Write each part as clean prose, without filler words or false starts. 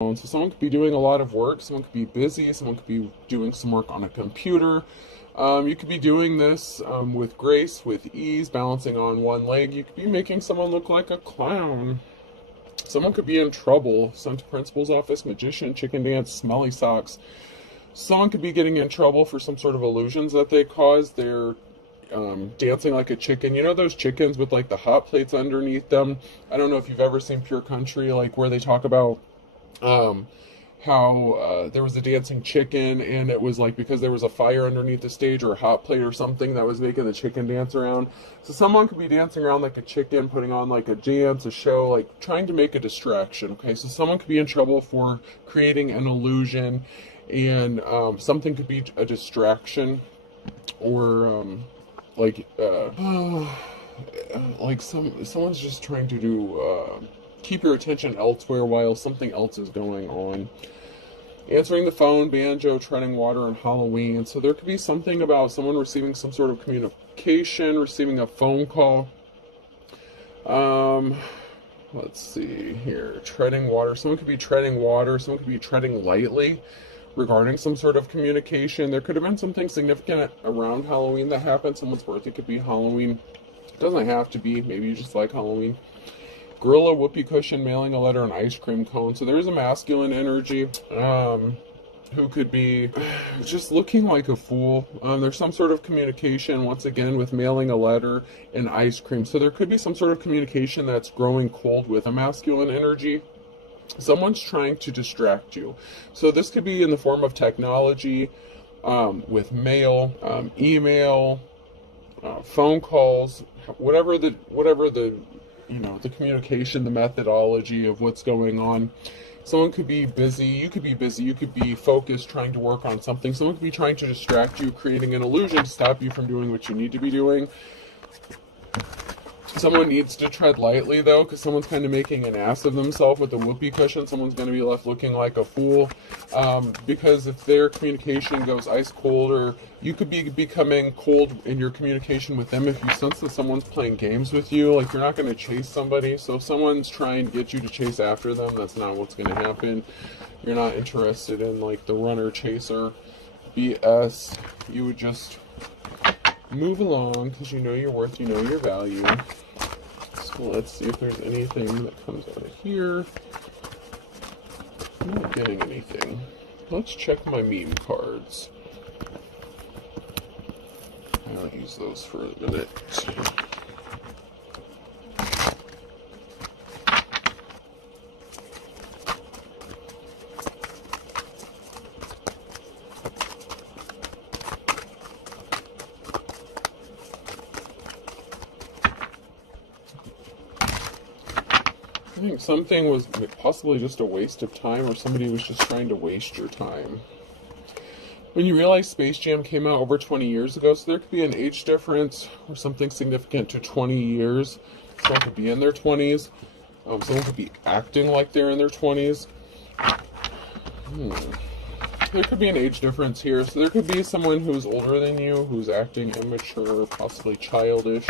So someone could be doing a lot of work, someone could be busy, someone could be doing some work on a computer. You could be doing this with grace, with ease, balancing on one leg. You could be making someone look like a clown. Someone could be in trouble, sent to principal's office, magician, chicken dance, smelly socks. Someone could be getting in trouble for some sort of illusions that they caused. They're dancing like a chicken. You know those chickens with like the hot plates underneath them? I don't know if you've ever seen Pure Country, like where they talk about how there was a dancing chicken, and it was like because there was a fire underneath the stage or a hot plate or something that was making the chicken dance around. So someone could be dancing around like a chicken, putting on like a dance, a show, like trying to make a distraction. Okay, so someone could be in trouble for creating an illusion, and something could be a distraction, or like someone's just trying to do keep your attention elsewhere while something else is going on. Answering the phone, banjo, treading water on Halloween. So there could be something about someone receiving some sort of communication, receiving a phone call. Let's see here. Treading water. Someone could be treading water. Someone could be treading lightly regarding some sort of communication. There could have been something significant around Halloween that happened. Someone's birthday could be Halloween. It doesn't have to be. Maybe you just like Halloween. Gorilla, whoopee cushion, mailing a letter, an ice cream cone. So there's a masculine energy who could be just looking like a fool. There's some sort of communication, once again, with mailing a letter and ice cream. So there could be some sort of communication that's growing cold with a masculine energy. Someone's trying to distract you. So this could be in the form of technology, with mail, email, phone calls, whatever the the communication, the methodology of what's going on. Someone could be busy, you could be busy, you could be focused, trying to work on something. Someone could be trying to distract you, creating an illusion to stop you from doing what you need to be doing. Someone needs to tread lightly, though, because someone's kind of making an ass of themselves with the whoopee cushion. Someone's going to be left looking like a fool, because if their communication goes ice cold, or you could be becoming cold in your communication with them if you sense that someone's playing games with you. Like, you're not going to chase somebody, so if someone's trying to get you to chase after them, that's not what's going to happen. You're not interested in, like, the runner-chaser BS. You would just move along because you know your worth, you know your value. So let's see if there's anything that comes out of here. I'm not getting anything. Let's check my meme cards. I'll use those for a minute. I think something was possibly just a waste of time, or somebody was just trying to waste your time. When you realize Space Jam came out over 20 years ago, so there could be an age difference or something significant to 20 years. Someone could be in their 20s. Someone could be acting like they're in their 20s. There could be an age difference here. So there could be someone who's older than you, who's acting immature, possibly childish.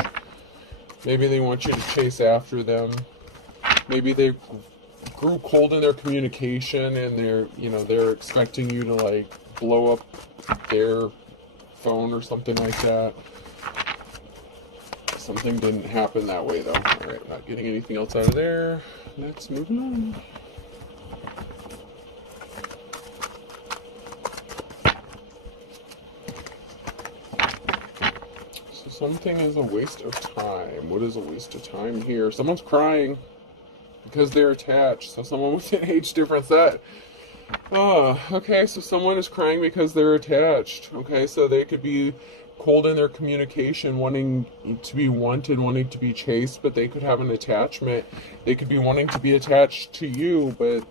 Maybe they want you to chase after them. Maybe they grew cold in their communication, and they're expecting you to like blow up their phone or something like that. Something didn't happen that way though. Alright, not getting anything else out of there. Let's move on. So something is a waste of time. What is a waste of time here? Someone's crying because they're attached. So someone with an age difference, okay, so someone is crying because they're attached. Okay, so they could be cold in their communication, wanting to be wanted, wanting to be chased, but they could have an attachment. They could be wanting to be attached to you, but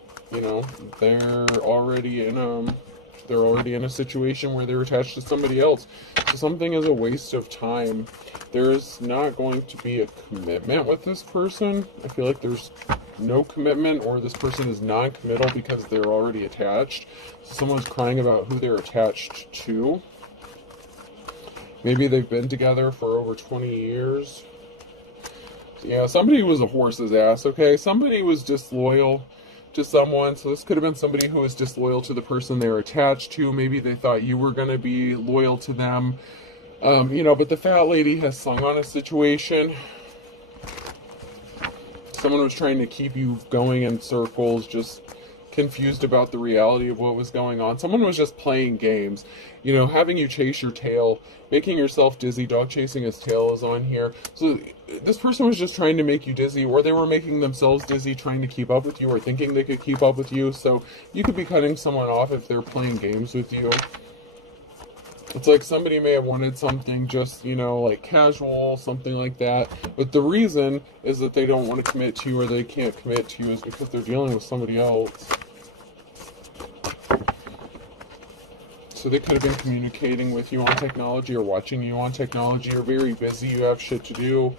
they're already in a situation where they're attached to somebody else. So something is a waste of time. There's not going to be a commitment with this person. I feel like there's no commitment, or this person is non-committal because they're already attached. So someone's crying about who they're attached to. Maybe they've been together for over 20 years. Yeah, somebody was a horse's ass, okay? Somebody was disloyal to someone. So this could have been somebody who was disloyal to the person they were attached to. Maybe they thought you were going to be loyal to them. But the fat lady has slung on a situation. Someone was trying to keep you going in circles, just confused about the reality of what was going on. Someone was just playing games, having you chase your tail, making yourself dizzy. Dog chasing his tail is on here. So this person was just trying to make you dizzy, or they were making themselves dizzy trying to keep up with you, or thinking they could keep up with you. So you could be cutting someone off if they're playing games with you. It's like somebody may have wanted something just, like casual, something like that. But the reason is that they don't want to commit to you, or they can't commit to you, is because they're dealing with somebody else. So they could have been communicating with you on technology, or watching you on technology. You're very busy, you have shit to do.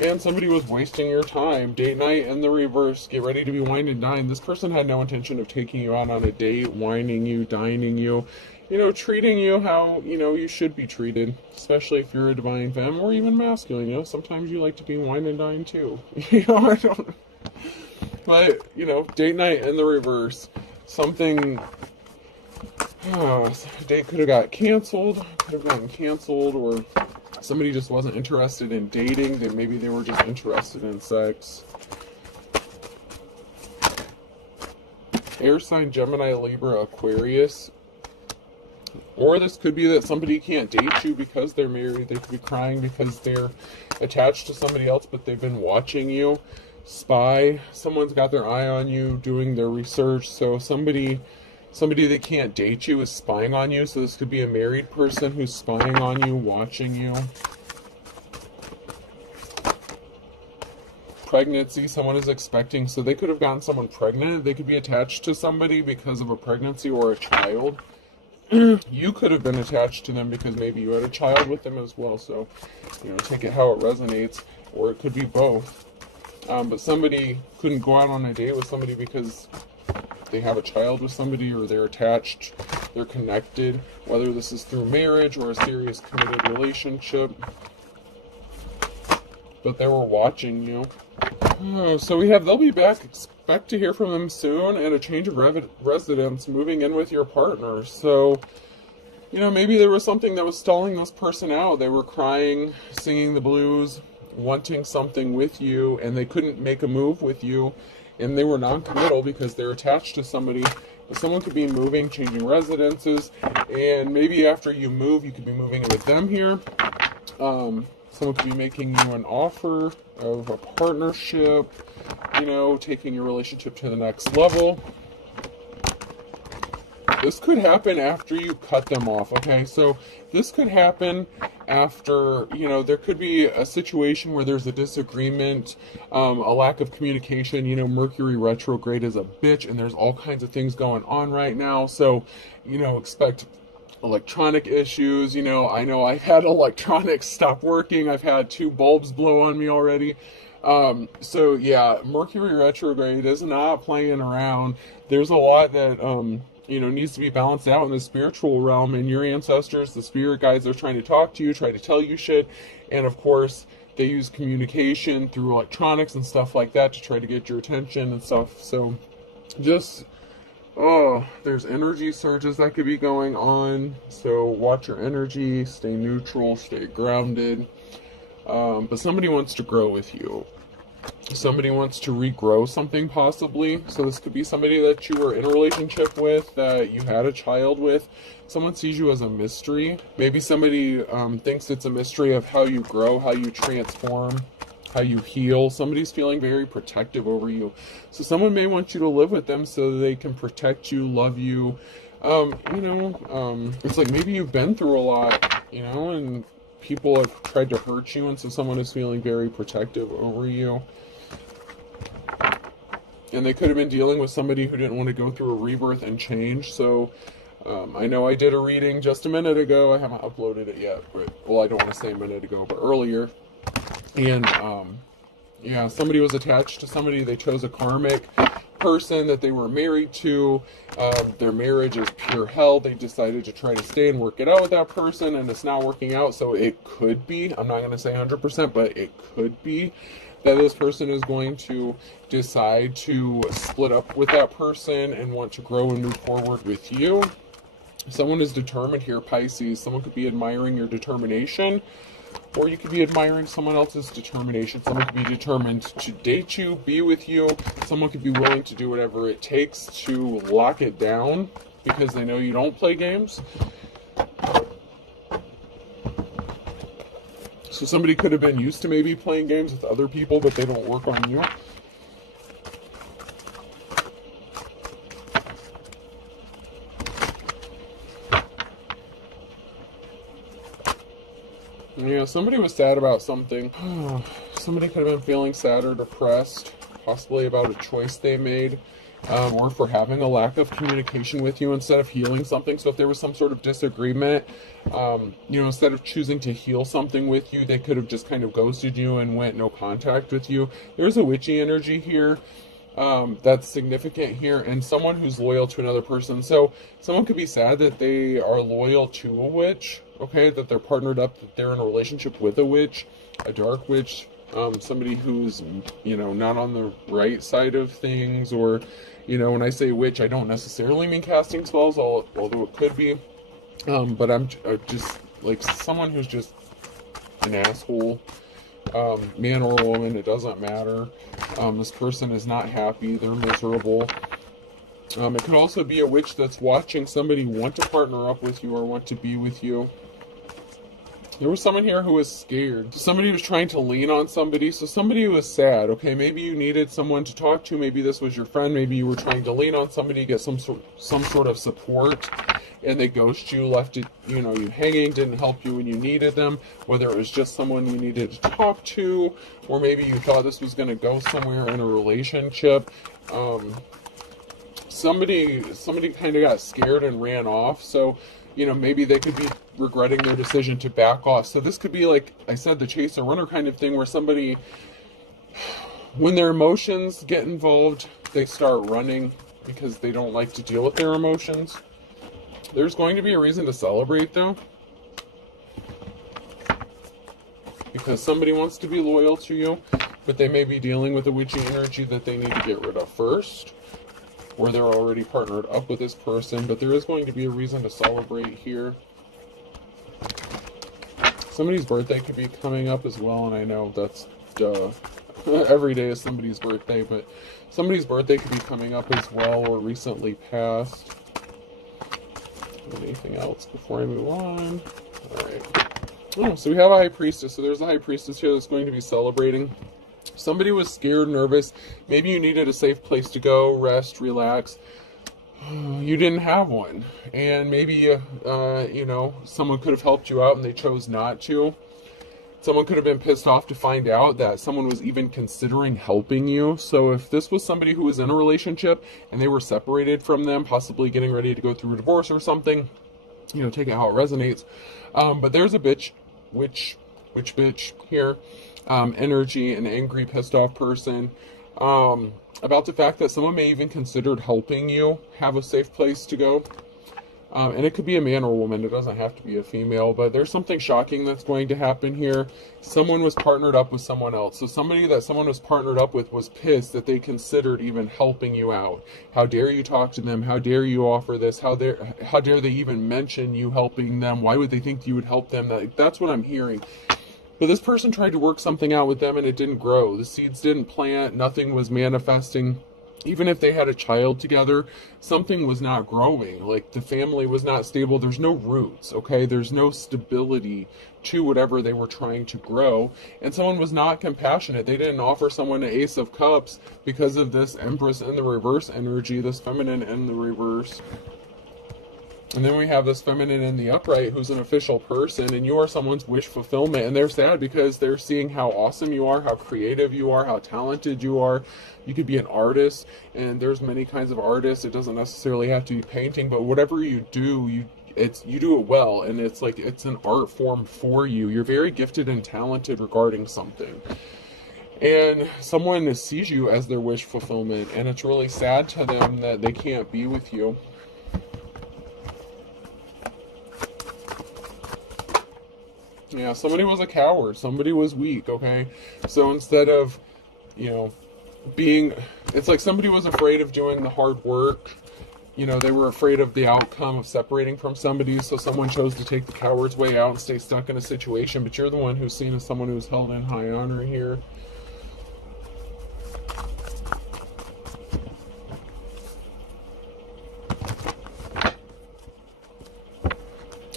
And somebody was wasting your time. Date night in the reverse. Get ready to be wined and dined. This person had no intention of taking you out on a date, wining you, dining you. Treating you how, you should be treated, especially if you're a divine femme or even masculine. Sometimes you like to be wine and dine too. I don't. But, date night in the reverse. Something, date could have gotten canceled, or somebody just wasn't interested in dating. That maybe they were just interested in sex. Air sign, Gemini, Libra, Aquarius. Or this could be that somebody can't date you because they're married. They could be crying because they're attached to somebody else, but they've been watching you. Spy. Someone's got their eye on you, doing their research. So somebody that can't date you is spying on you. So this could be a married person who's spying on you, watching you. Pregnancy. Someone is expecting. So they could have gotten someone pregnant. They could be attached to somebody because of a pregnancy or a child. You could have been attached to them because maybe you had a child with them as well. So, take it how it resonates, or it could be both. But somebody couldn't go out on a date with somebody because they have a child with somebody, or they're attached, they're connected, whether this is through marriage or a serious committed relationship. But they were watching you. So we have, they'll be back. Expect to hear from them soon, and a change of residence, moving in with your partner. So, maybe there was something that was stalling this person out. They were crying, singing the blues, wanting something with you, and they couldn't make a move with you, and they were non-committal because they're attached to somebody. But someone could be moving, changing residences, and maybe after you move, you could be moving in with them here. Someone could be making you an offer of a partnership, taking your relationship to the next level. This could happen after you cut them off, okay? So this could happen after, there could be a situation where there's a disagreement, a lack of communication. Mercury retrograde is a bitch, and there's all kinds of things going on right now. So, expect electronic issues. I know I've had electronics stop working. I've had 2 bulbs blow on me already. So yeah, Mercury retrograde is not playing around. There's a lot that, needs to be balanced out in the spiritual realm, and your ancestors, the spirit guides, are trying to talk to you, try to tell you shit. And of course, they use communication through electronics and stuff like that to try to get your attention and stuff. So just, there's energy surges that could be going on. So watch your energy, stay neutral, stay grounded. But somebody wants to grow with you. Somebody wants to regrow something, possibly. So this could be somebody that you were in a relationship with, that you had a child with. Someone sees you as a mystery. Maybe somebody thinks it's a mystery of how you grow, how you transform, how you heal. Somebody's feeling very protective over you. So someone may want you to live with them so that they can protect you, love you. It's like maybe you've been through a lot, and people have tried to hurt you, and so someone is feeling very protective over you. And they could have been dealing with somebody who didn't want to go through a rebirth and change. So I know I did a reading just a minute ago. I haven't uploaded it yet. But, well, I don't want to say a minute ago, but earlier. And somebody was attached to somebody. They chose a karmic person that they were married to. Their marriage is pure hell. They decided to try to stay and work it out with that person, and it's not working out. So it could be, I'm not going to say 100%, but it could be that this person is going to decide to split up with that person and want to grow and move forward with you. Someone is determined here, Pisces. Someone could be admiring your determination, or you could be admiring someone else's determination. Someone could be determined to date you, be with you. Someone could be willing to do whatever it takes to lock it down because they know you don't play games. So somebody could have been used to maybe playing games with other people, but they don't work on you. Yeah, somebody was sad about something. Somebody could have been feeling sad or depressed, possibly about a choice they made, or for having a lack of communication with you instead of healing something. So if there was some sort of disagreement, instead of choosing to heal something with you, they could have just kind of ghosted you and went no contact with you. There's a witchy energy here. That's significant here, and someone who's loyal to another person. So someone could be sad that they are loyal to a witch, okay, that they're partnered up, that they're in a relationship with a witch, a dark witch, somebody who's, not on the right side of things, or, when I say witch, I don't necessarily mean casting spells, although it could be, but I'm just, like, someone who's just an asshole. Man or woman, it doesn't matter. This person is not happy, they're miserable. It could also be a witch that's watching somebody want to partner up with you or want to be with you. There was someone here who was scared. Somebody was trying to lean on somebody, so somebody was sad, okay? Maybe you needed someone to talk to, maybe this was your friend, maybe you were trying to lean on somebody, get some sort of support, and they ghosted you, left it, you hanging, didn't help you when you needed them, whether it was just someone you needed to talk to, or maybe you thought this was going to go somewhere in a relationship. Somebody kind of got scared and ran off, so, maybe they could be regretting their decision to back off. So this could be, like I said, the chase or runner kind of thing, where somebody, when their emotions get involved, they start running because they don't like to deal with their emotions. There's going to be a reason to celebrate, though, because somebody wants to be loyal to you, but they may be dealing with a witchy energy that they need to get rid of first, or they're already partnered up with this person, but there is going to be a reason to celebrate here. Somebody's birthday could be coming up as well, and I know that's every day is somebody's birthday, but somebody's birthday could be coming up as well, or recently passed. Anything else before I move on? Alright. So we have a high priestess. So there's a high priestess here that's going to be celebrating. Somebody was scared, nervous. Maybe you needed a safe place to go, rest, relax. You didn't have one. And maybe, someone could have helped you out and they chose not to. Someone could have been pissed off to find out that someone was even considering helping you. So if this was somebody who was in a relationship and they were separated from them, possibly getting ready to go through a divorce or something, take it how it resonates. But there's a bitch here, energy, an angry, pissed off person, about the fact that someone may even considered helping you have a safe place to go. And it could be a man or a woman. It doesn't have to be a female, but there's something shocking that's going to happen here. Someone was partnered up with someone else. So somebody that someone was partnered up with was pissed that they considered even helping you out. How dare you talk to them? How dare you offer this? How dare they even mention you helping them? Why would they think you would help them? That's what I'm hearing. But this person tried to work something out with them and it didn't grow. The seeds didn't plant. Nothing was manifesting. Even if they had a child together, something was not growing. Like, the family was not stable. There's no roots, okay? There's no stability to whatever they were trying to grow. And someone was not compassionate. They didn't offer someone an Ace of Cups because of this Empress in the reverse energy, this feminine in the reverse. And then we have this feminine in the upright who's an official person, and you are someone's wish fulfillment. And they're sad because they're seeing how awesome you are, how creative you are, how talented you are. You could be an artist, and there's many kinds of artists. It doesn't necessarily have to be painting, but whatever you do, you do it well, and it's like it's an art form for you. You're very gifted and talented regarding something. And someone sees you as their wish fulfillment, and it's really sad to them that they can't be with you. Yeah, somebody was a coward. Somebody was weak, okay? So instead of you know, being, it's like somebody was afraid of doing the hard work. You know, they were afraid of the outcome of separating from somebody, so someone chose to take the coward's way out and stay stuck in a situation, but you're the one who's seen as someone who's held in high honor here.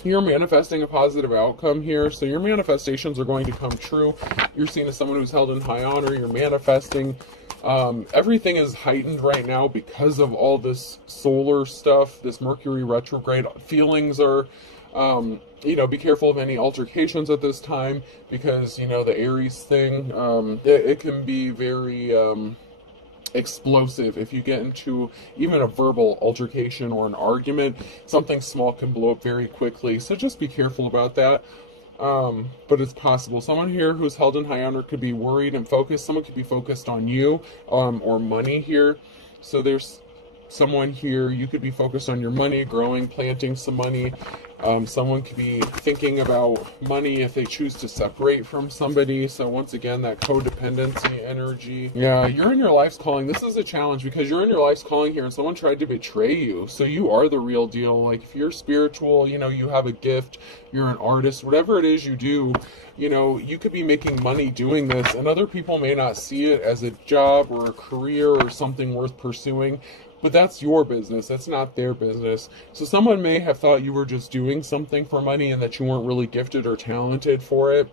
You're manifesting a positive outcome here, so your manifestations are going to come true. You're seen as someone who's held in high honor. You're manifesting. Everything is heightened right now because of all this solar stuff, this Mercury retrograde. Feelings are, you know, be careful of any altercations at this time, because, you know, the Aries thing, it can be very explosive. If you get into even a verbal altercation or an argument, something small can blow up very quickly, so just be careful about that. But it's possible. Someone here who's held in high honor could be worried and focused. Someone could be focused on you, or money here. So there's someone here, you could be focused on your money, growing, planting some money. Someone could be thinking about money if they choose to separate from somebody. So once again, that codependency energy. Yeah, you're in your life's calling. This is a challenge because you're in your life's calling here and someone tried to betray you. So you are the real deal. Like, if you're spiritual, you know, you have a gift, you're an artist, whatever it is you do, you know, you could be making money doing this, and other people may not see it as a job or a career or something worth pursuing. But that's your business. That's not their business. So someone may have thought you were just doing something for money and that you weren't really gifted or talented for it.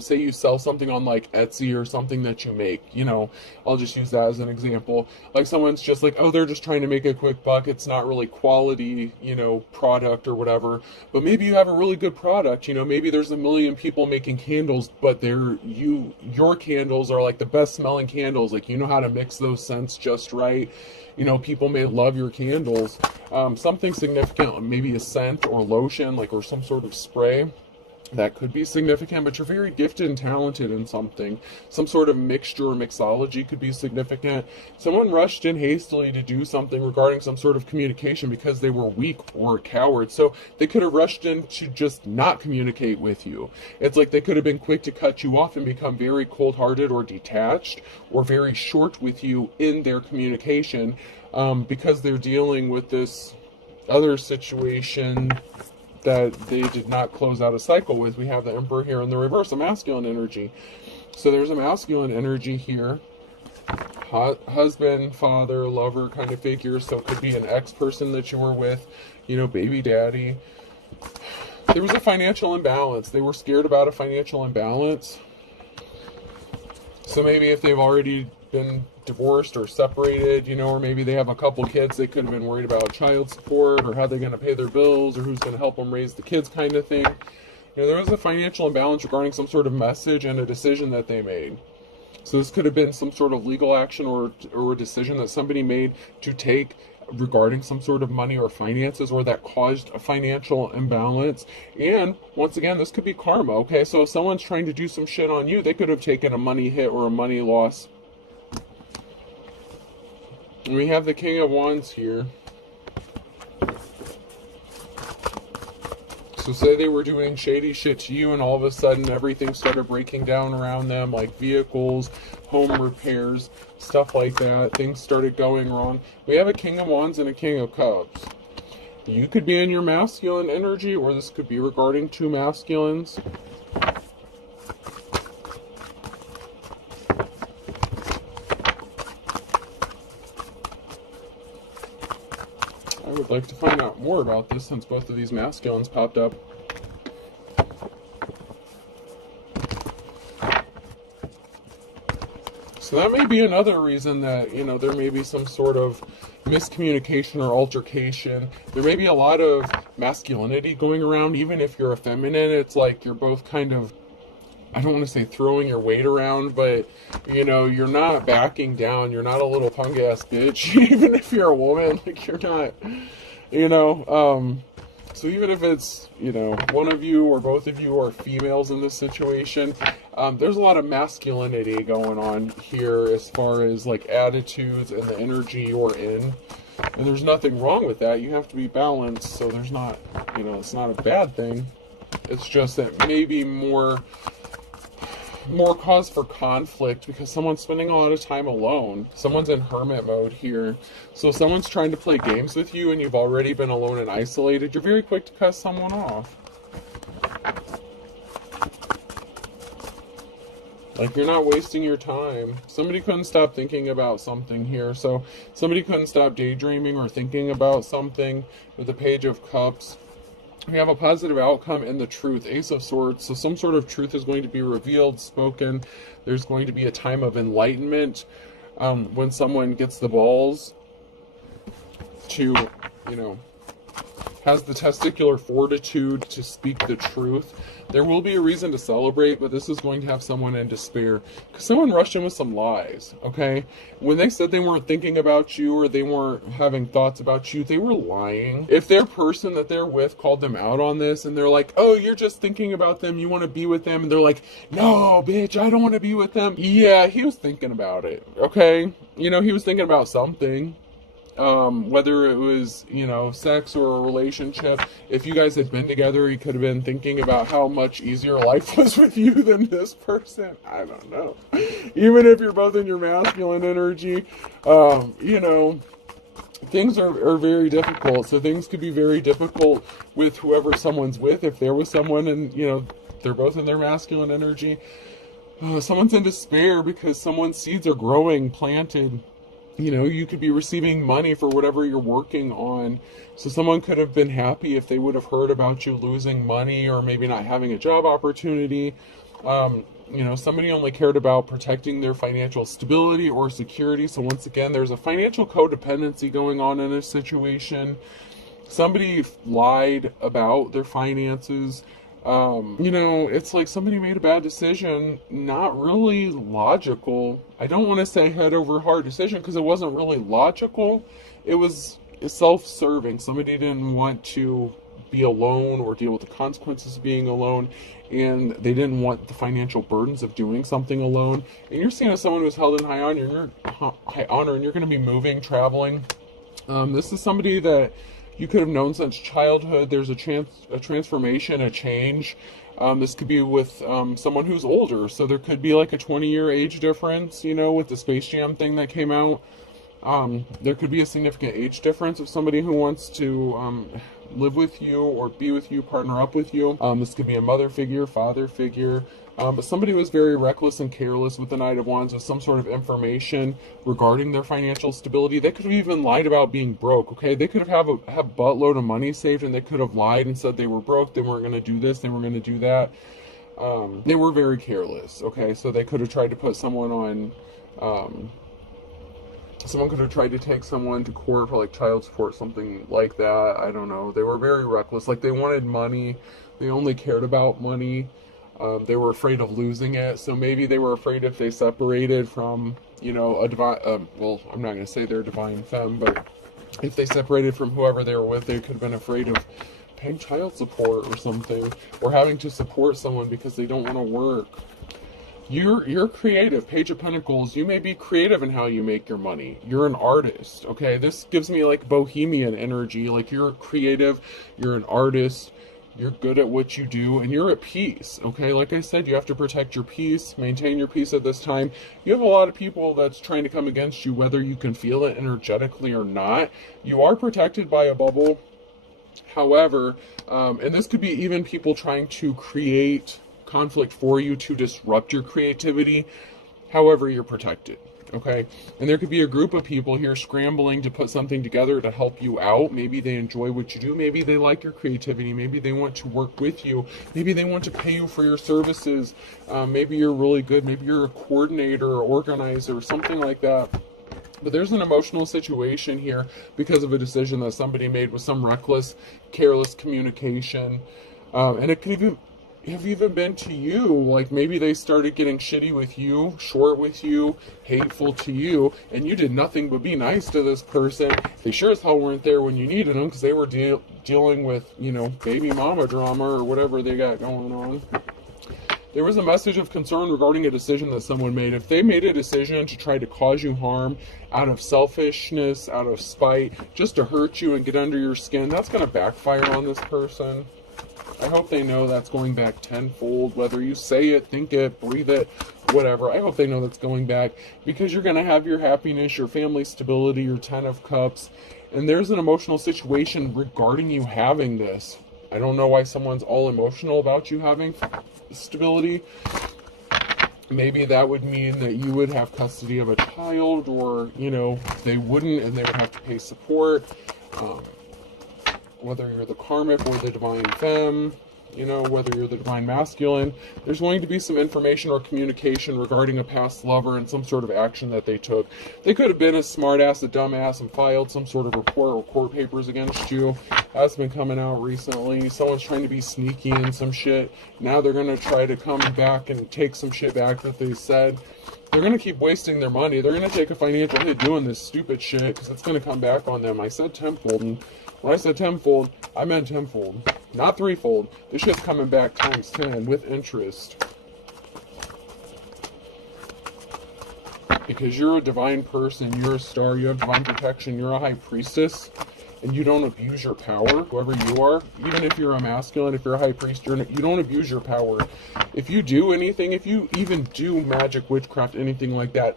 Say you sell something on like Etsy or something that you make, you know, I'll just use that as an example. Like, someone's just like, oh, they're just trying to make a quick buck. It's not really quality, you know, product or whatever. But maybe you have a really good product. You know, maybe there's a million people making candles, but your candles are like the best smelling candles. Like, you know how to mix those scents just right. You know, people may love your candles. Something significant, maybe a scent or lotion, like, or some sort of spray. That could be significant, but you're very gifted and talented in something. Some sort of mixture or mixology could be significant. Someone rushed in hastily to do something regarding some sort of communication because they were weak or cowards. So they could have rushed in to just not communicate with you. It's like they could have been quick to cut you off and become very cold-hearted or detached or very short with you in their communication, because they're dealing with this other situation that they did not close out a cycle with. We have the Emperor here in the reverse, a masculine energy. So there's a masculine energy here. Husband, father, lover kind of figure. So it could be an ex-person that you were with, you know, baby daddy. There was a financial imbalance. They were scared about a financial imbalance. So maybe if they've already been divorced or separated, you know, or maybe they have a couple kids, they could have been worried about child support or how they're going to pay their bills or who's going to help them raise the kids kind of thing. You know, there was a financial imbalance regarding some sort of message and a decision that they made. So this could have been some sort of legal action or a decision that somebody made to take regarding some sort of money or finances, or that caused a financial imbalance. And once again, this could be karma. Okay, so if someone's trying to do some shit on you, they could have taken a money hit or a money loss. And we have the King of Wands here. So say they were doing shady shit to you and all of a sudden everything started breaking down around them, like vehicles, home repairs, stuff like that. Things started going wrong. We have a King of Wands and a King of Cups. You could be in your masculine energy, or this could be regarding two masculines. I would like to find out more about this since both of these masculines popped up. So that may be another reason that, you know, there may be some sort of miscommunication or altercation. There may be a lot of masculinity going around. Even if you're a feminine, it's like you're both kind of, I don't want to say throwing your weight around, but, you know, you're not backing down. You're not a little punk ass bitch. Even if you're a woman, like, you're not, you know, so even if it's, you know, one of you or both of you are females in this situation, there's a lot of masculinity going on here as far as like attitudes and the energy you're in. And there's nothing wrong with that. You have to be balanced, so there's not, you know, it's not a bad thing. It's just that maybe more more cause for conflict because someone's spending a lot of time alone. Someone's in hermit mode here. So someone's trying to play games with you and you've already been alone and isolated. You're very quick to cut someone off. Like, you're not wasting your time. Somebody couldn't stop thinking about something here. So somebody couldn't stop daydreaming or thinking about something. With the Page of Cups, we have a positive outcome in the truth. Ace of Swords. So some sort of truth is going to be revealed, spoken. There's going to be a time of enlightenment when someone gets the balls to, you know, has the testicular fortitude to speak the truth. There will be a reason to celebrate, but this is going to have someone in despair because someone rushed in with some lies, okay? When they said they weren't thinking about you or they weren't having thoughts about you, they were lying. If their person that they're with called them out on this and they're like, oh, you're just thinking about them, you want to be with them, and they're like, no, bitch, I don't want to be with them. Yeah, he was thinking about it, okay? You know, he was thinking about something. Whether it was, you know, sex or a relationship. If you guys had been together, he could have been thinking about how much easier life was with you than this person. I don't know. Even if you're both in your masculine energy, you know, things are very difficult. So things could be very difficult with whoever someone's with. If they're with someone and, you know, they're both in their masculine energy, someone's in despair because someone's seeds are growing, planted. You know, you could be receiving money for whatever you're working on. So someone could have been happy if they would have heard about you losing money or maybe not having a job opportunity. You know, somebody only cared about protecting their financial stability or security. So once again, there's a financial codependency going on in this situation. Somebody lied about their finances. You know, it's like somebody made a bad decision, not really logical. I don't want to say head over heart decision because it wasn't really logical. It was self-serving. Somebody didn't want to be alone or deal with the consequences of being alone, and they didn't want the financial burdens of doing something alone. And you're seeing as someone who's held in high honor, and you're going to be moving, traveling. This is somebody that you could have known since childhood. There's a transformation, a change. This could be with someone who's older. So there could be like a 20-year age difference, you know, with the Space Jam thing that came out. There could be a significant age difference of somebody who wants to live with you or be with you, partner up with you. This could be a mother figure, father figure. But somebody was very reckless and careless with the Knight of Wands with some sort of information regarding their financial stability. They could have even lied about being broke, okay? They could have a buttload of money saved and they could have lied and said they were broke, they weren't going to do this, they weren't going to do that. They were very careless, okay? So they could have tried to put someone on, someone could have tried to take someone to court for like child support, something like that. I don't know. They were very reckless. Like, they wanted money. They only cared about money. They were afraid of losing it. So maybe they were afraid if they separated from, you know, a divine, well, I'm not going to say they're a divine femme, but if they separated from whoever they were with, they could have been afraid of paying child support or something, or having to support someone because they don't want to work. You're creative. Page of Pentacles. You may be creative in how you make your money. You're an artist, okay? This gives me like bohemian energy. Like, you're creative, you're an artist, you're good at what you do, and you're at peace, okay? Like I said, you have to protect your peace, maintain your peace at this time. You have a lot of people that's trying to come against you, whether you can feel it energetically or not. You are protected by a bubble. However, and this could be even people trying to create conflict for you to disrupt your creativity. However, you're protected, okay? And there could be a group of people here scrambling to put something together to help you out. Maybe they enjoy what you do. Maybe they like your creativity. Maybe they want to work with you. Maybe they want to pay you for your services. Maybe you're really good. Maybe you're a coordinator or organizer or something like that. But there's an emotional situation here because of a decision that somebody made with some reckless, careless communication. And it could even have even been to you. Like, maybe they started getting shitty with you, short with you, hateful to you, and you did nothing but be nice to this person. They sure as hell weren't there when you needed them because they were dealing with, you know, baby mama drama or whatever they got going on. There was a message of concern regarding a decision that someone made. If they made a decision to try to cause you harm out of selfishness, out of spite, just to hurt you and get under your skin, that's going to backfire on this person. I hope they know that's going back tenfold, whether you say it, think it, breathe it, whatever. I hope they know that's going back, because you're going to have your happiness, your family stability, your 10 of cups, and there's an emotional situation regarding you having this. I don't know why someone's all emotional about you having stability. Maybe that would mean that you would have custody of a child, or, you know, they wouldn't and they would have to pay support. Whether you're the karmic or the divine femme, you know, whether you're the divine masculine, there's going to be some information or communication regarding a past lover and some sort of action that they took. They could have been a smartass, a dumbass, and filed some sort of report or court papers against you. That's been coming out recently. Someone's trying to be sneaky in some shit. Now they're going to try to come back and take some shit back that they said. They're going to keep wasting their money. They're going to take a financial hit doing this stupid shit, because it's going to come back on them. I said tenfold, and when I said tenfold, I meant tenfold, not threefold. This shit's coming back times 10 with interest. Because you're a divine person, you're a star, you have divine protection, you're a high priestess, and you don't abuse your power, whoever you are. Even if you're a masculine, if you're a high priest, you don't abuse your power. If you do anything, if you even do magic, witchcraft, anything like that,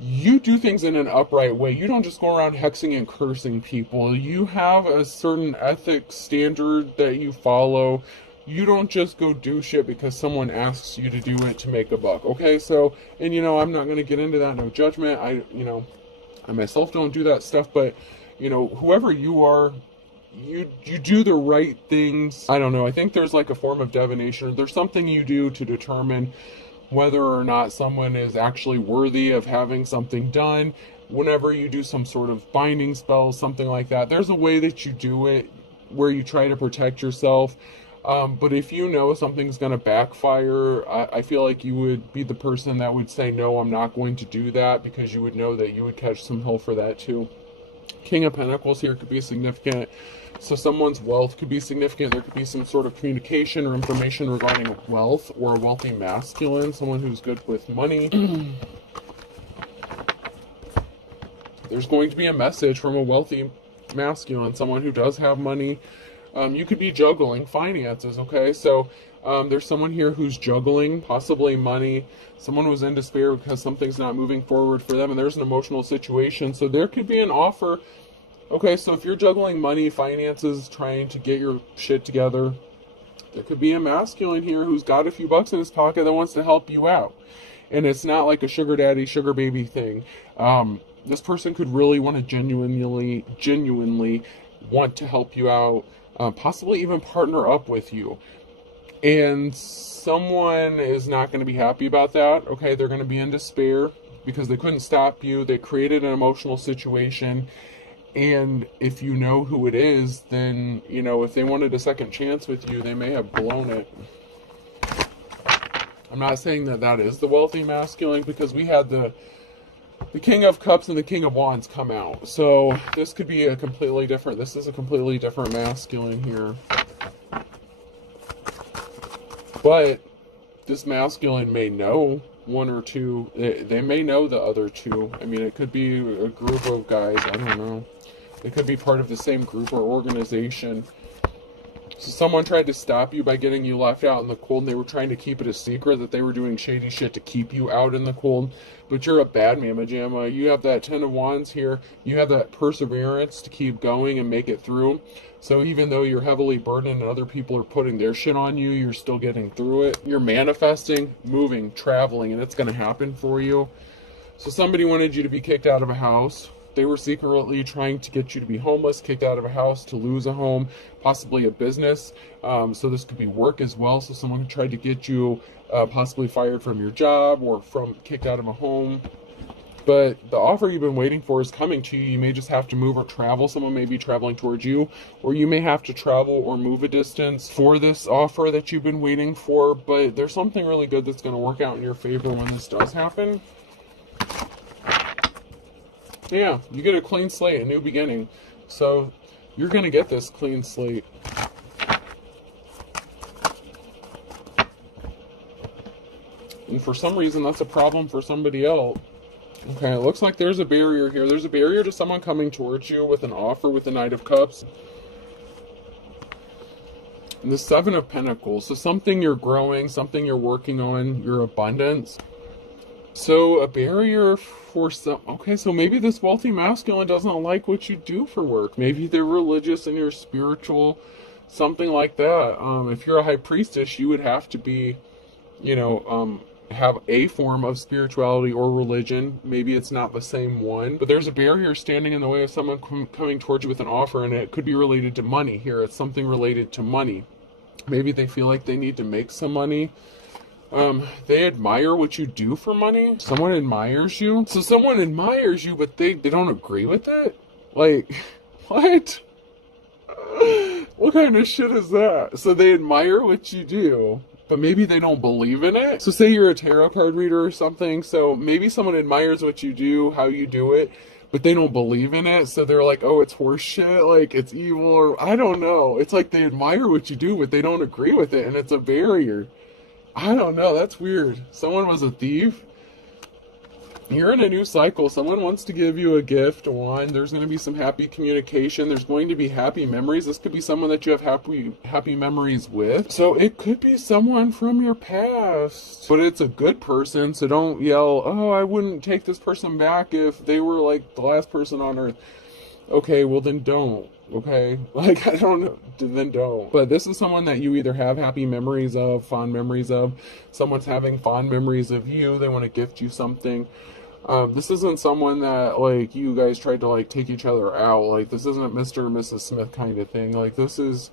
you do things in an upright way. You don't just go around hexing and cursing people. You have a certain ethic standard that you follow. You don't just go do shit because someone asks you to do it to make a buck. Okay, so, and you know, I'm not going to get into that, no judgment. I myself don't do that stuff, but, you know, whoever you are, you do the right things. I don't know, I think there's like a form of divination. There's something you do to determine whether or not someone is actually worthy of having something done. Whenever you do some sort of binding spell, something like that, there's a way that you do it where you try to protect yourself. But if you know something's going to backfire, I feel like you would be the person that would say, no, I'm not going to do that, because you would know that you would catch some hell for that too. King of Pentacles here could be significant. So someone's wealth could be significant. There could be some sort of communication or information regarding wealth, or a wealthy masculine, someone who's good with money. There's going to be a message from a wealthy masculine, someone who does have money. You could be juggling finances, okay? So there's someone here who's juggling possibly money. Someone who's in despair because something's not moving forward for them, and there's an emotional situation. So there could be an offer. Okay, so if you're juggling money, finances, trying to get your shit together, there could be a masculine here who's got a few bucks in his pocket that wants to help you out. And it's not like a sugar daddy, sugar baby thing. This person could really want to genuinely want to help you out, possibly even partner up with you. And someone is not going to be happy about that. Okay, they're going to be in despair because they couldn't stop you. They created an emotional situation. And if you know who it is, then, you know, if they wanted a second chance with you, they may have blown it. I'm not saying that that is the wealthy masculine, because we had the King of Cups and the King of Wands come out. So this could be a completely different, this is a completely different masculine here. But this masculine may know one or two, they may know the other two. I mean, it could be a group of guys, I don't know. It could be part of the same group or organization. So someone tried to stop you by getting you left out in the cold, and they were trying to keep it a secret that they were doing shady shit to keep you out in the cold. But you're a bad mamma jamma. You have that 10 of Wands here. You have that perseverance to keep going and make it through. So even though you're heavily burdened and other people are putting their shit on you, you're still getting through it. You're manifesting, moving, traveling, and it's going to happen for you. So somebody wanted you to be kicked out of a house. They were secretly trying to get you to be homeless, kicked out of a house, to lose a home, possibly a business. So this could be work as well. So someone tried to get you possibly fired from your job, or from kicked out of a home. But the offer you've been waiting for is coming to you. You may just have to move or travel. Someone may be traveling towards you, or you may have to travel or move a distance for this offer that you've been waiting for. But there's something really good that's going to work out in your favor when this does happen. Yeah, you get a clean slate, a new beginning. So you're going to get this clean slate. And for some reason, that's a problem for somebody else. Okay, it looks like there's a barrier here. There's a barrier to someone coming towards you with an offer with the Knight of Cups. And the Seven of Pentacles. So something you're growing, something you're working on, your abundance. So a barrier for some, okay, so maybe this wealthy masculine doesn't like what you do for work. Maybe they're religious and you're spiritual, something like that. If you're a high priestess, you would have to be, have a form of spirituality or religion. Maybe it's not the same one, but there's a barrier standing in the way of someone coming towards you with an offer, and it could be related to money here. It's something related to money. Maybe they feel like they need to make some money. They admire what you do for money. Someone admires you. So someone admires you, but they don't agree with it? Like, what? What kind of shit is that? So they admire what you do, but maybe they don't believe in it. So say you're a tarot card reader or something. So maybe someone admires what you do, how you do it, but they don't believe in it. So they're like, oh, it's horse shit. Like, it's evil, or I don't know. It's like they admire what you do, but they don't agree with it. And it's a barrier. I don't know. That's weird. Someone was a thief. You're in a new cycle. Someone wants to give you a gift. One, there's going to be some happy communication. There's going to be happy memories. This could be someone that you have happy memories with. So it could be someone from your past, but it's a good person. So don't yell, oh, I wouldn't take this person back if they were like the last person on earth. Okay, well then don't. Okay, like, I don't know, then don't. But this is someone that you either have happy memories of, fond memories of. Someone's having fond memories of you. They want to gift you something. This isn't someone that, like, you guys tried to, like, take each other out. Like, this isn't Mr. and Mrs. Smith kind of thing. Like, this is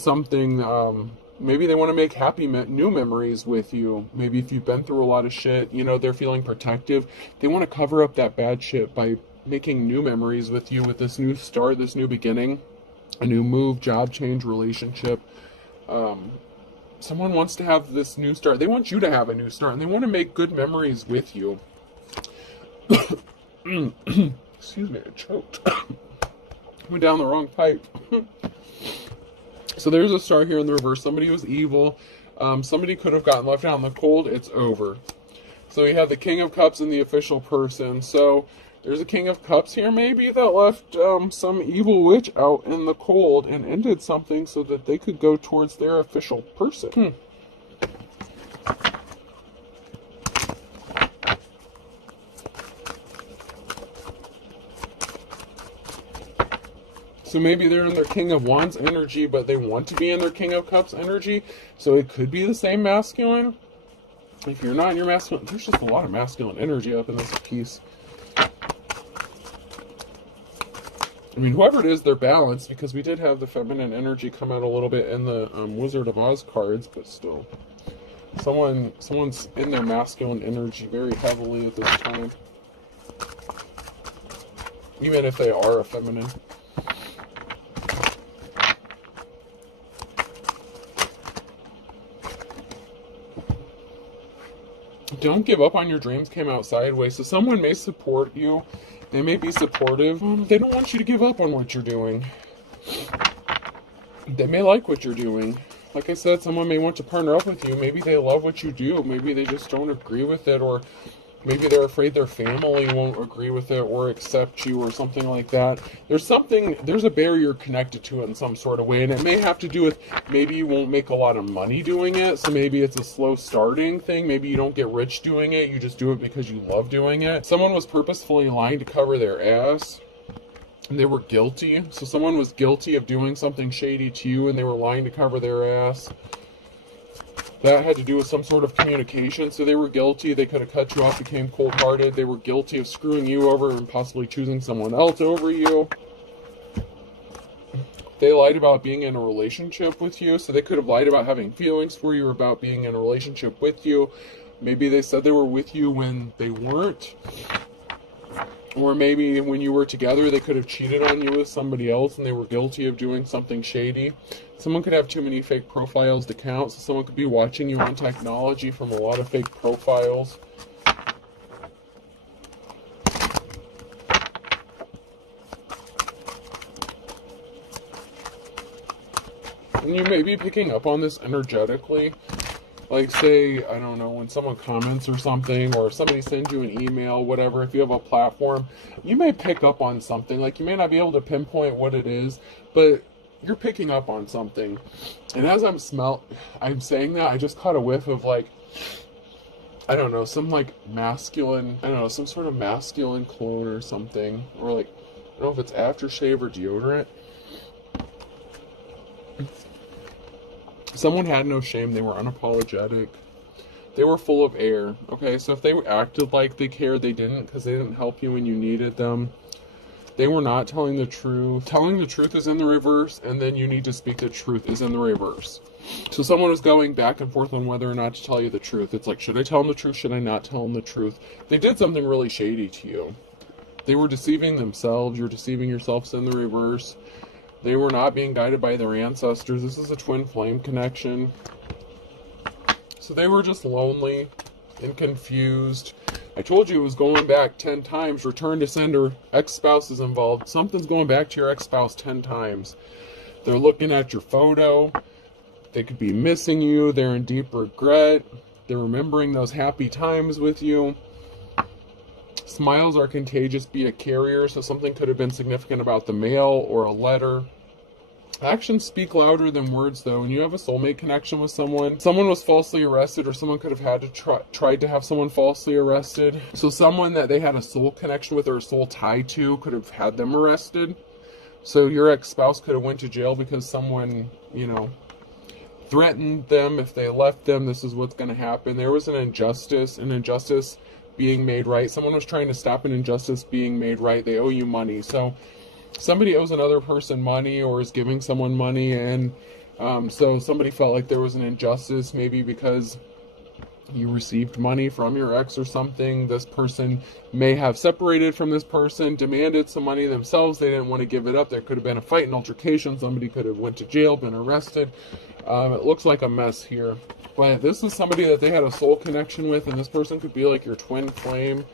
something, maybe they want to make happy new memories with you. Maybe if you've been through a lot of shit, they're feeling protective. They want to cover up that bad shit by making new memories with you, with this new start, this new beginning, a new move, job change, relationship. Someone wants to have this new start. They want you to have a new start, and they want to make good memories with you. Excuse me, I choked. Went down the wrong pipe. So there's a star here in the reverse. Somebody was evil. Somebody could have gotten left out in the cold. It's over. So we have the King of Cups and the official person. So there's a King of Cups here maybe that left some evil witch out in the cold and ended something so that they could go towards their official person. So maybe they're in their King of Wands energy, but they want to be in their King of Cups energy. So it could be the same masculine. If you're not in your masculine, there's just a lot of masculine energy up in this piece. I mean, whoever it is, they're balanced, because we did have the feminine energy come out a little bit in the Wizard of Oz cards, but still. Someone's in their masculine energy very heavily at this time. Even if they are a feminine. Don't give up on your dreams came out sideways. So someone may support you. They may be supportive. They don't want you to give up on what you're doing. They may like what you're doing. Like I said, someone may want to partner up with you. Maybe they love what you do. Maybe they just don't agree with it, or maybe they're afraid their family won't agree with it or accept you or something like that. There's a barrier connected to it in some sort of way, and it may have to do with maybe you won't make a lot of money doing it, so maybe it's a slow starting thing. Maybe you don't get rich doing it, you just do it because you love doing it. Someone was purposefully lying to cover their ass, and they were guilty. So someone was guilty of doing something shady to you, and they were lying to cover their ass. That had to do with some sort of communication. So they were guilty. They could have cut you off, became cold-hearted. They were guilty of screwing you over and possibly choosing someone else over you. They lied about being in a relationship with you. So they could have lied about having feelings for you or about being in a relationship with you. Maybe they said they were with you when they weren't. Or maybe when you were together, they could have cheated on you with somebody else and they were guilty of doing something shady. Someone could have too many fake profiles to count, so someone could be watching you on technology from a lot of fake profiles. And you may be picking up on this energetically. Like, say, I don't know, when someone comments or something, or somebody sends you an email, whatever, if you have a platform, you may pick up on something. Like, you may not be able to pinpoint what it is, but you're picking up on something. And as I'm saying that, I just caught a whiff of like, I don't know, some like masculine, I don't know, some sort of masculine cologne or something. Or like, I don't know if it's aftershave or deodorant. Someone had no shame. They were unapologetic. They were full of air. Okay, so if they acted like they cared, they didn't, because they didn't help you when you needed them. They were not telling the truth. Telling the truth is in the reverse, and then you need to speak the truth is in the reverse. So someone was going back and forth on whether or not to tell you the truth. It's like, should I tell them the truth? Should I not tell them the truth? They did something really shady to you. They were deceiving themselves. You're deceiving yourselves in the reverse. They were not being guided by their ancestors. This is a twin flame connection. So they were just lonely and confused. I told you it was going back 10 times. Return to sender. Ex-spouse is involved. Something's going back to your ex-spouse 10 times. They're looking at your photo. They could be missing you. They're in deep regret. They're remembering those happy times with you. Smiles are contagious. Be a carrier. So something could have been significant about the mail or a letter. Actions speak louder than words, though. When you have a soulmate connection with someone was falsely arrested, or someone could have had to tried to have someone falsely arrested. So someone that they had a soul connection with or a soul tie to could have had them arrested. So your ex-spouse could have went to jail because someone, threatened them if they left them. This is what's going to happen. There was an injustice being made right. Someone was trying to stop an injustice being made right. They owe you money. So somebody owes another person money or is giving someone money, and so somebody felt like there was an injustice, maybe because you received money from your ex or something. This person may have separated from this person, demanded some money themselves. They didn't want to give it up. There could have been a fight, an altercation. Somebody could have went to jail, been arrested. It looks like a mess here. But this is somebody that they had a soul connection with, and this person could be like your twin flame.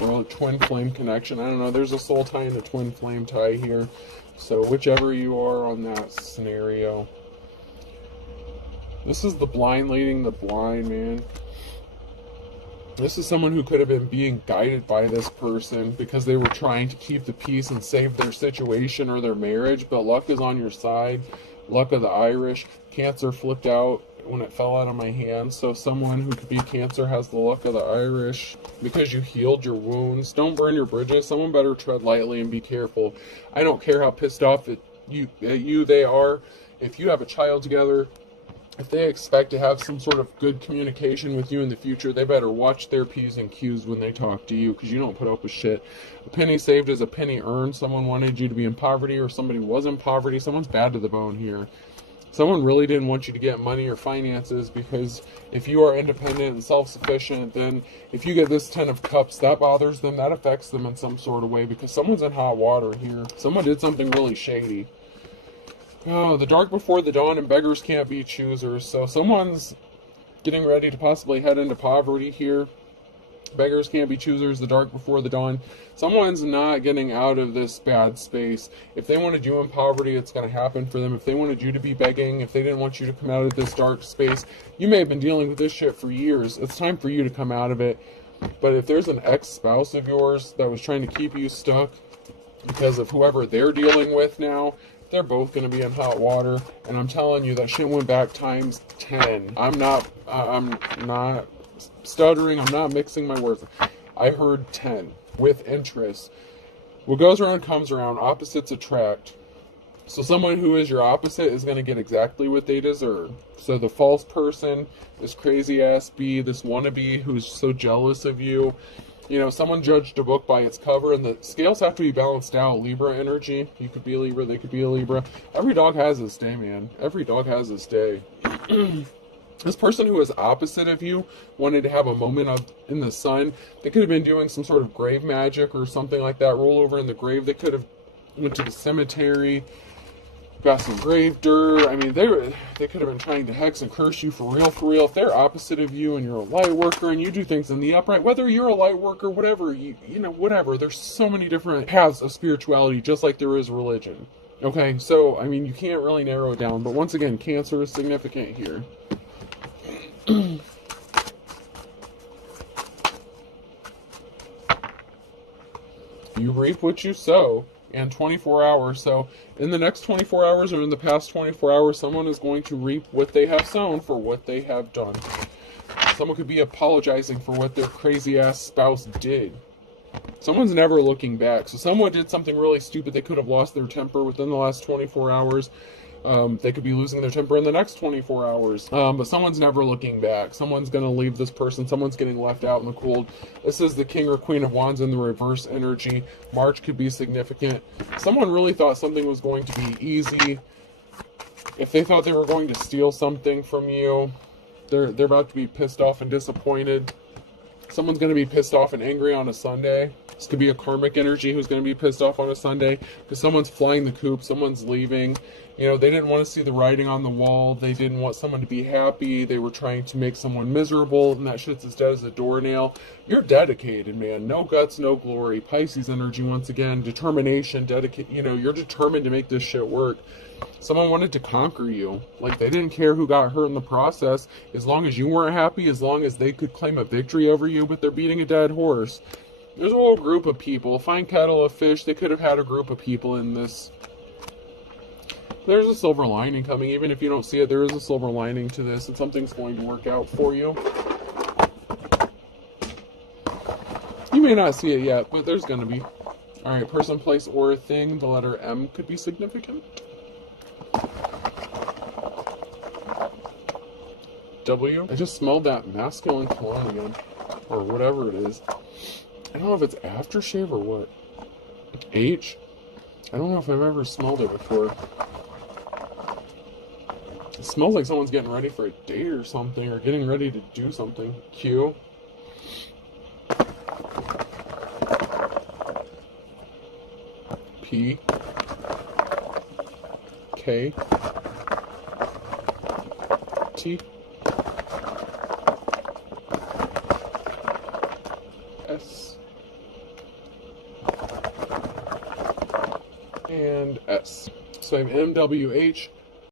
Or a twin flame connection. I don't know. There's a soul tie and a twin flame tie here. So whichever you are on that scenario. This is the blind leading the blind, man. This is someone who could have been being guided by this person because they were trying to keep the peace and save their situation or their marriage, but luck is on your side. Luck of the Irish. Cancer flipped out when it fell out of my hand. So someone who could be Cancer has the luck of the Irish because you healed your wounds. Don't burn your bridges. Someone better tread lightly and be careful. I don't care how pissed off at you they are. If you have a child together, if they expect to have some sort of good communication with you in the future, they better watch their P's and Q's when they talk to you, because you don't put up with shit. A penny saved is a penny earned. Someone wanted you to be in poverty, or somebody was in poverty. Someone's bad to the bone here. Someone really didn't want you to get money or finances, because if you are independent and self-sufficient, then if you get this 10 of Cups, that bothers them, that affects them in some sort of way, because someone's in hot water here. Someone did something really shady. Oh, the dark before the dawn, and beggars can't be choosers. So someone's getting ready to possibly head into poverty here. Beggars can't be choosers, the dark before the dawn. Someone's not getting out of this bad space. If they wanted you in poverty, it's going to happen for them. If they wanted you to be begging, if they didn't want you to come out of this dark space, you may have been dealing with this shit for years. It's time for you to come out of it. But if there's an ex-spouse of yours that was trying to keep you stuck because of whoever they're dealing with now, they're both going to be in hot water. And I'm telling you, that shit went back times 10. I'm not stuttering. I'm not mixing my words. I heard 10 with interest. What goes around comes around. Opposites attract. So someone who is your opposite is going to get exactly what they deserve. So the false person, this crazy ass bee, this wannabe who's so jealous of you. You know, someone judged a book by its cover, and the scales have to be balanced out. Libra energy. You could be a Libra, they could be a Libra. Every dog has his day, man. Every dog has his day. This person who is opposite of you wanted to have a moment in the sun. They could have been doing some sort of grave magic or something like that. Roll over in the grave. They could have went to the cemetery, got some grave dirt. I mean, they could have been trying to hex and curse you for real, for real. If they're opposite of you and you're a light worker and you do things in the upright, whether you're a light worker, whatever, whatever. There's so many different paths of spirituality, just like there is religion. Okay, so, I mean, you can't really narrow it down. But once again, Cancer is significant here. You reap what you sow. And 24 hours. So in the next 24 hours or in the past 24 hours, someone is going to reap what they have sown for what they have done. Someone could be apologizing for what their crazy ass spouse did. Someone's never looking back. So someone did something really stupid. They could have lost their temper within the last 24 hours. They could be losing their temper in the next 24 hours. But someone's never looking back. Someone's going to leave this person. Someone's getting left out in the cold. This is the King or Queen of Wands in the reverse energy. March could be significant. Someone really thought something was going to be easy. If they thought they were going to steal something from you, they're about to be pissed off and disappointed. Someone's going to be pissed off and angry on a Sunday. This could be a karmic energy who's going to be pissed off on a Sunday because someone's flying the coop, someone's leaving. You know, they didn't want to see the writing on the wall. They didn't want someone to be happy. They were trying to make someone miserable, and that shit's as dead as a doornail. You're dedicated, man. No guts, no glory. Pisces energy, once again. Determination, you know, you're determined to make this shit work. Someone wanted to conquer you. Like, they didn't care who got hurt in the process. As long as you weren't happy, as long as they could claim a victory over you, but they're beating a dead horse. There's a whole group of people. Fine kettle of fish. They could have had a group of people in this. There's a silver lining coming. Even if you don't see it, there is a silver lining to this, and something's going to work out for you. You may not see it yet, but there's going to be. Alright, person, place, or thing. The letter M could be significant. W. I just smelled that masculine cologne again. Or whatever it is. I don't know if it's aftershave or what. H. I don't know if I've ever smelled it before. It smells like someone's getting ready for a date or something, or getting ready to do something. Q. P. K. T. S. And S. So I have M, W, H,